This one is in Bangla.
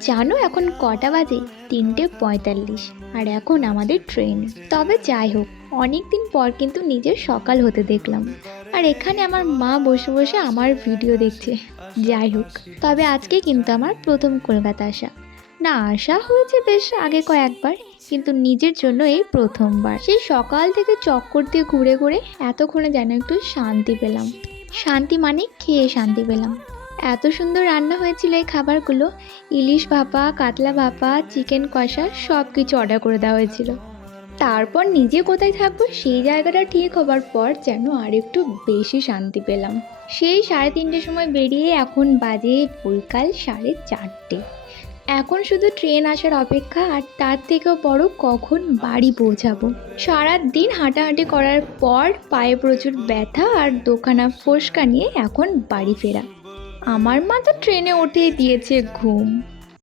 জানো এখন কটা বাজে? 3:45। আর এখন আমাদের ট্রেন। তবে যাই হোক, অনেক দিন পর কিন্তু নিজের সকাল হতে দেখলাম। আর এখানে আমার মা বসে বসে আমার ভিডিও দেখছে। যাই হোক, তবে আজকে কিন্তু আমার প্রথম কলকাতা আসা। না, আসা হয়েছে বেশ আগে কয়েকবার, কিন্তু নিজের জন্য এই প্রথমবার। সেই সকাল থেকে চক্কর দিয়ে ঘুরে ঘুরে এতক্ষণে যেন একটু শান্তি পেলাম। শান্তি মানে খেয়ে শান্তি পেলাম। এত সুন্দর রান্না হয়েছিল এই খাবারগুলো। ইলিশ ভাপা, কাতলা ভাপা, চিকেন কষা সব কিছু অর্ডার করে দেওয়া হয়েছিল। তারপর নিজে কোথায় থাকবো সেই জায়গাটা ঠিক হবার পর যেন আর একটু বেশি শান্তি পেলাম। সেই 3:30টার সময় বেরিয়ে এখন বাজে বৈকাল 4:30। এখন শুধু ট্রেন আসার অপেক্ষা, আর তার থেকেও বড় কখন বাড়ি পৌঁছাবো। সারা দিন হাঁটাহাঁটি করার পর পায়ে প্রচুর ব্যথা আর দোখানা ফোসকা নিয়ে এখন বাড়ি ফেরা। আমার মা তো ট্রেনে উঠেই দিয়েছে ঘুম।